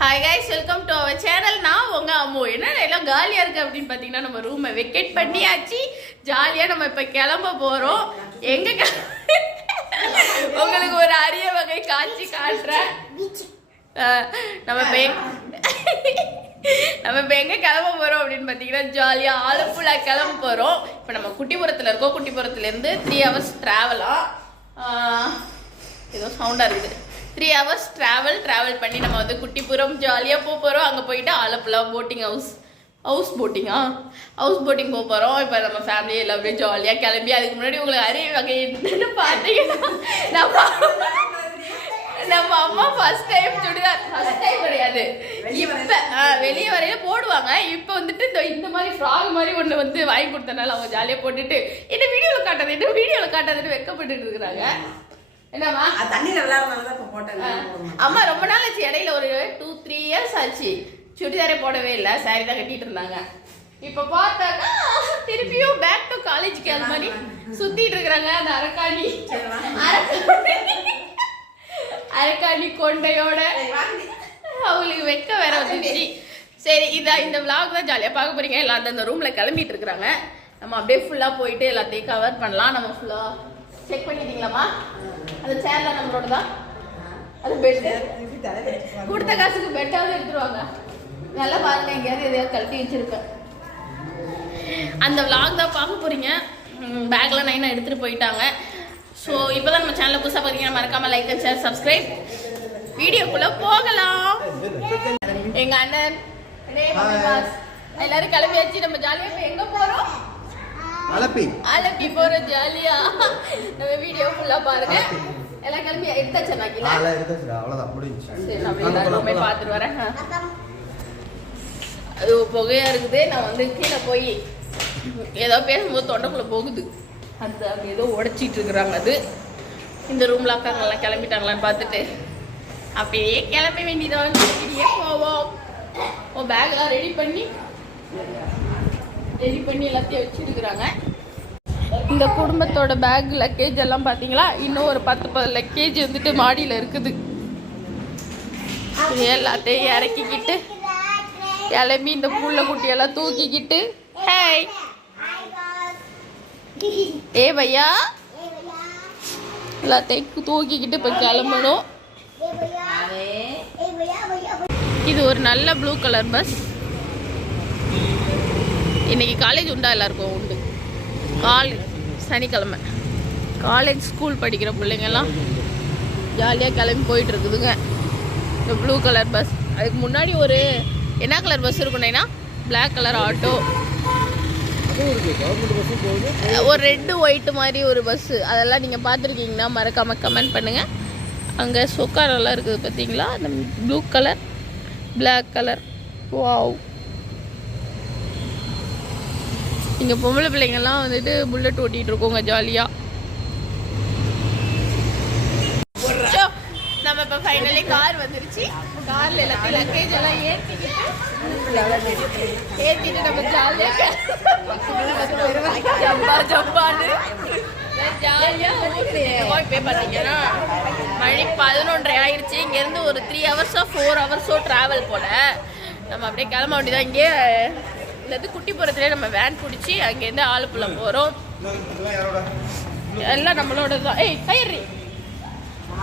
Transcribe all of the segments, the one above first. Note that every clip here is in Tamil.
Hi guys welcome to our channel நான் உங்க அம்மு என்ன எல்லாம் காலியா இருக்கு அப்படின்னு பாத்தீங்கன்னா நம்ம ரூமை வெக்கெட் பண்ணியாச்சு. ஜாலியா நம்ம இப்ப கிளம்ப போறோம். எங்க உங்களுக்கு ஒரு அரிய வகை காட்சி காட்டுறேன் நம்ம இப்ப நம்ம இப்ப எங்க கிளம்ப போறோம் அப்படின்னு பாத்தீங்கன்னா ஜாலியா ஆலப்புழா கிளம்ப போறோம். இப்ப நம்ம குட்டிபுரத்துல இருக்கோம். குட்டிபுரத்துல இருந்து த்ரீ ஹவர்ஸ் டிராவலா ஏதோ சவுண்டா இருக்குது. த்ரீ ஹவர்ஸ் டிராவல் டிராவல் பண்ணி நம்ம வந்து குட்டிப்புறம் ஜாலியாக போக போகிறோம் அங்கே போயிட்டு ஆலப்புழா போட்டிங் ஹவுஸ் ஹவுஸ் போட்டிங்கா ஹவுஸ் போட்டிங் போக போகிறோம் இப்போ நம்ம ஃபேமிலி எல்லாமே ஜாலியாக கிளம்பி அதுக்கு முன்னாடி உங்களுக்கு அரிய வகை என்னன்னு பார்த்தீங்கன்னா நம்ம நம்ம அம்மா first time churidar. First time கிடையாது. இப்போ வெளியே வரையில போடுவாங்க. இப்போ வந்துட்டு இந்த இந்த மாதிரி ஃப்ராக் மாதிரி ஒன்று வந்து வாங்கி கொடுத்தனால அவங்க ஜாலியாக போட்டுட்டு என்ன வீடியோவில் காட்டாது என்ன வீடியோவில் காட்டாதுன்னு வெக்கப்பட்டுட்டு இருக்கிறாங்க. என்னம்மா? அது தண்ணியில விளையாடுறதுனால தான் இப்ப போட்டேன் அம்மா ரொம்ப நாள் ஆச்சு இடையில ஒரு டூ த்ரீ இயர்ஸ் ஆச்சு. சுடிதாரே போடவே இல்லை சாரி தான் கட்டிட்டு இருந்தாங்க. இப்ப பார்த்தாக்கா திருப்பியும் பேக் டு காலேஜ் கேள் மாதிரி சுத்திட்டு இருக்கிறாங்க அந்த அரக்காணி. அரக்காணி. கொண்டையோட அவங்களுக்கு வெக்க வேற வந்துச்சு சரி இதான் இந்த vlog தான் ஜாலியாக பார்க்க போறீங்க. எல்லாம் அந்த ரூம்ல கிளம்பிட்டு இருக்கிறாங்க. நம்ம அப்படியே ஃபுல்லா போயிட்டு எல்லாத்தையும் கவர் பண்ணலாம். நம்ம ஃபுல்லா செக் பண்ணிட்டீங்களாமா அந்த சேர்ல நம்மளோட தான் அது பெட் கொடுத்த காசுக்கு பெட்டாவது எடுத்துருவாங்க. நல்லா பாருங்க எங்கேயாவது எதையாவது கழட்டி வச்சிருப்பேன். அந்த vlog தான் பார்க்க போறீங்க. பேக்ல நைனா எடுத்துட்டு போயிட்டாங்க. ஸோ இப்போதான் நம்ம சேனலை புதுசாக பார்த்தீங்கன்னா மறக்காம லைக் அண்ட் ஷேர் சப்ஸ்கிரைப் வீடியோக்குள்ள போகலாம். எங்க அண்ணன். எல்லாரும் கிளம்பியாச்சு. நம்ம ஜாலியா போய் எங்க போறோம்? அலப்பி. அலப்பி போறோம் ஜாலியா. நம்ம வீடியோ ஃபுல்லா பாருங்க. எல்லாம் கிளம்பி எடுத்தாச்சா நாக்கில அதெல்லாம் இருந்துச்சு அவ்வளோதான் முடிஞ்சுச்சு. சரி நான் போலாம். பார்த்துட்டு வரேன். அது புகையா இருக்குது. நான் வந்து கீழே போய் ஏதோ பேசும்போது தொண்டைக்குள்ள போகுது. அங்க ஏதோ உடைச்சிட்டு இருக்கிறாங்க அது. இந்த ரூம்ல அக்காங்கெல்லாம் கிளம்பிட்டாங்களான்னு பார்த்துட்டு அப்படியே கிளம்ப வேண்டியதான் போவோம். ஓ பேக்லாம் ரெடி பண்ணி ரெடி பண்ணி எல்லாத்தையும் வச்சிருக்கிறாங்க. இந்த குடும்பத்தோட பேக் லக்கேஜ் எல்லாம் பார்த்தீங்களா இன்னும் ஒரு பத்து பத்து லக்கேஜ் வந்துட்டு மாடியில் இருக்குது. எல்லாத்தையும் இறக்கிக்கிட்டு கிளம்பி இந்த புள்ள குட்டியெல்லாம் தூக்கிக்கிட்டு ஹேய் ஏ பையா? எல்லாத்தையும் தூக்கிக்கிட்டு இப்போ கிளம்பணும். இது ஒரு நல்ல ப்ளூ கலர் பஸ் இன்னைக்கு காலேஜ் உண்டா எல்லாருக்கும்? உண்டு. காலேஜ் சனிக்கிழமை. காலேஜ் ஸ்கூல் படிக்கிற பிள்ளைங்கெல்லாம் ஜாலியாக கிளம்பி போயிட்டு இருக்குதுங்க. இந்த ப்ளூ கலர் பஸ் அதுக்கு முன்னாடி ஒரு என்ன கலர் பஸ் இருக்குன்னா பிளாக் கலர் ஆட்டோ ஒரு ரெட்டு ஒயிட் மாதிரி ஒரு பஸ்ஸு அதெல்லாம் நீங்கள் பார்த்துருக்கீங்கன்னா மறக்காமல் கமெண்ட் பண்ணுங்கள் அங்கே சொக்காரெல்லாம் இருக்குது பார்த்தீங்களா அந்த blue colour black colour wow இங்கே பொம்பளை பிள்ளைங்கள்லாம் வந்துட்டு புல்லட் ஓட்டிகிட்டு இருக்கோங்க ஜாலியாக நம்ம இப்போ ஃபைனலி கார் வந்துருச்சு. கார்ல எல்லாத்தையும் லக்கேஜ் எல்லாம் ஏற்றிக்கிட்டு ஏற்றிட்டு நம்ம ஜாலியாக ஜம்பா ஜம்பான்னு. ஜாலியாக இப்போ பார்த்தீங்கன்னா மணி பதினொன்றரை ஆயிடுச்சு இங்கேருந்து ஒரு த்ரீ ஹவர்ஸோ ஃபோர் ஹவர்ஸோ ட்ராவல் போல. நம்ம அப்படியே கிளம்ப வேண்டியதான் இங்கே இது குட்டிப்புறத்துலேயே நம்ம வேன் பிடிச்சி அங்கேருந்து ஆலப்புழா போகிறோம் எல்லாம் நம்மளோட தான் ஏய் கயிறு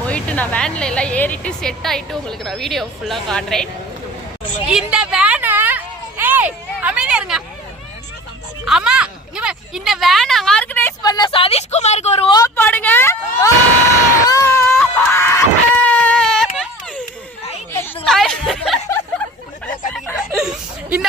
போயிட்டு நான் வேன்ல எல்லாம் ஏறிட்டு செட் ஆயிட்டு உங்களுக்கு நான் வீடியோ ஃபுல்லா காட்டுறேன். இந்த வேனை ஏய் அமைதியா இருங்க. அம்மா. இந்த வேன் ஆர்கனைஸ் பண்ண சதீஷ்குமாருக்கு ஒரு ஓ பாடுங்க. இந்த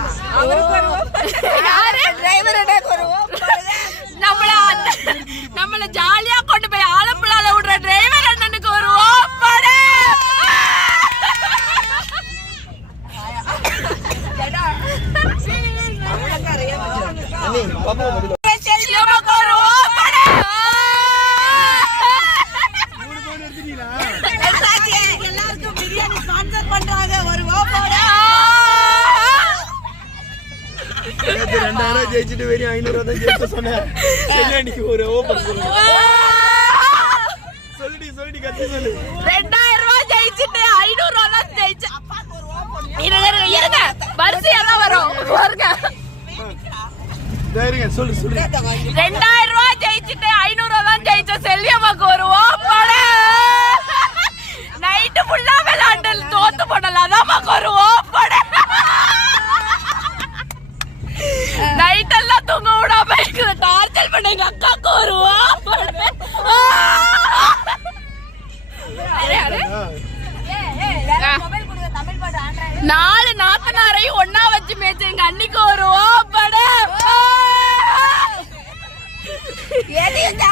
ஜெயிச்சுட்டு வெறும் ஐநூறு தான் ஜெயிச்சு சொன்னேன் இன்னைக்கு ஒரு ஓப்பன் சொல்லு சொல்லுடி சொல்லுடி கத்தி சொல்லு ரெண்டாயிரம் ரூபாய் ஜெயிச்சுட்டு ஐநூறு ரூபாய் தான் ஜெயிச்சேன் இருங்க இருங்க, இருங்க வரிசையா தான் வரும் பாருங்க சரிங்க சொல்லு சொல்லு ரெண்டாயிரம் ரூபாய் ஜெயிச்சுட்டு ஐநூறு ரூபாய் தான் ஜெயிச்ச செல்வியம்மாக்கு ஒரு ஓப்பட நைட்டு ஃபுல்லா விளையாண்டு தோத்து போடல அதான் ஒரு ஓப்பட நைட் எல்லாம் தூங்க விடாம இருக்கிற டார்ச்சர் பண்ண எங்க அக்காக்கு ஒரு ஓப்பட நாலு நாத்தனாரையும் ஒன்னா வச்சு மேய்ச்ச எங்க அன்னைக்கு ஒரு ஓப்பட எங்க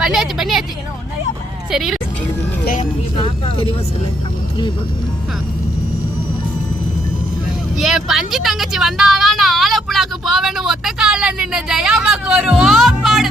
பண்ணியாச்சு பண்ணியாச்சு. சரி என் பஞ்சு தங்கச்சி வந்தாதான் நான் ஆலப்புழாக்கு போவேன்னு ஒத்த கால்ல நின்ன ஜெயாமாக்கு ஒரு ஓப்பாடு.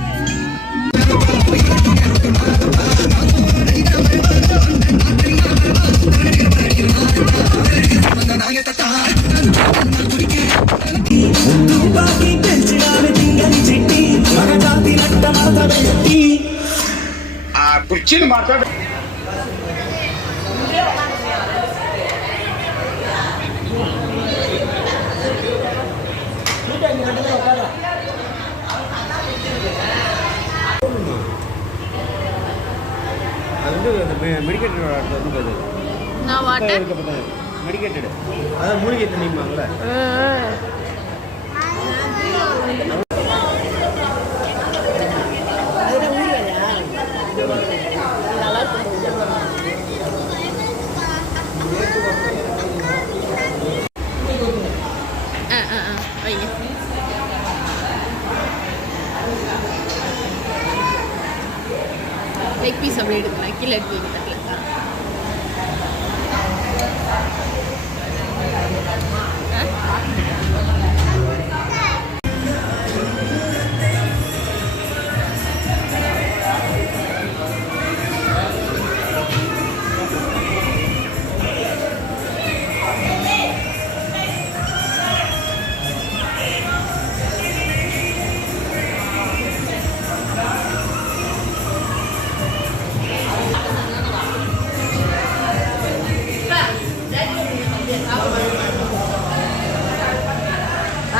வந்து மெடிக்கேட்டட் வந்து அது. நான் வாட்ட இருக்கப்பட்டது மெடிக்கேட்டட் அதான் மூலிகை தண்ணிம்பாங்களே வைங்க லெக் பீஸ் அப்படியே எடுக்கலாம் கீழே எடுத்து வைக்க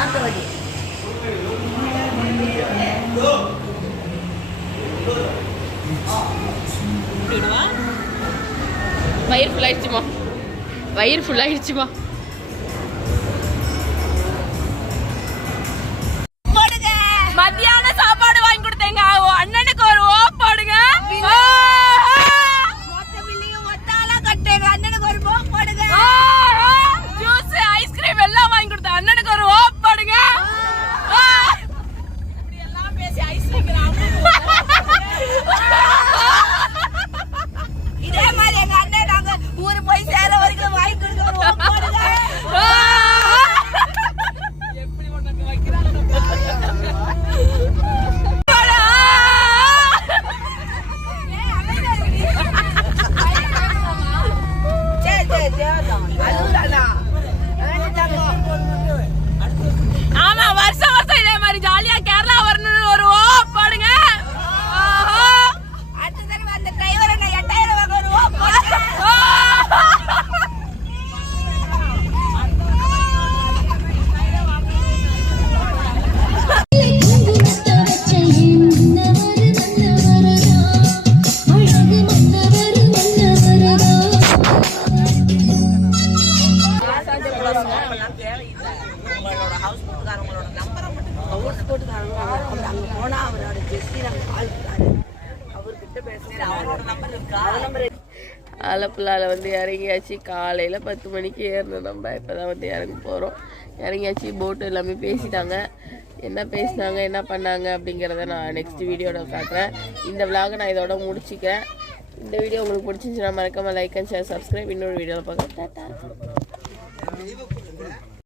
பார்த்தவடி வயிறு ஃபுல்லாயிடுச்சுமா வயிறு ஃபுல்லாயிடுச்சுமா ஆலப்புழால வந்து இறங்கியாச்சு. காலையில் பத்து மணிக்கு ஏறணும் நம்ம இப்போ தான் வந்து இறங்க போகிறோம் இறங்கியாச்சு போட்டு எல்லாமே பேசிட்டாங்க. என்ன பேசினாங்க என்ன பண்ணாங்க அப்படிங்கிறத நான் நெக்ஸ்ட் வீடியோவில் காட்டுறேன். இந்த விலாகை நான் இதோட முடிச்சிக்கிறேன். இந்த வீடியோ உங்களுக்கு பிடிச்சிருந்துச்சுன்னா மறக்காமல் லைக் அண்ட் ஷேர் சப்ஸ்கிரைப் இன்னொரு வீடியோவில் பார்க்க டாட்டா.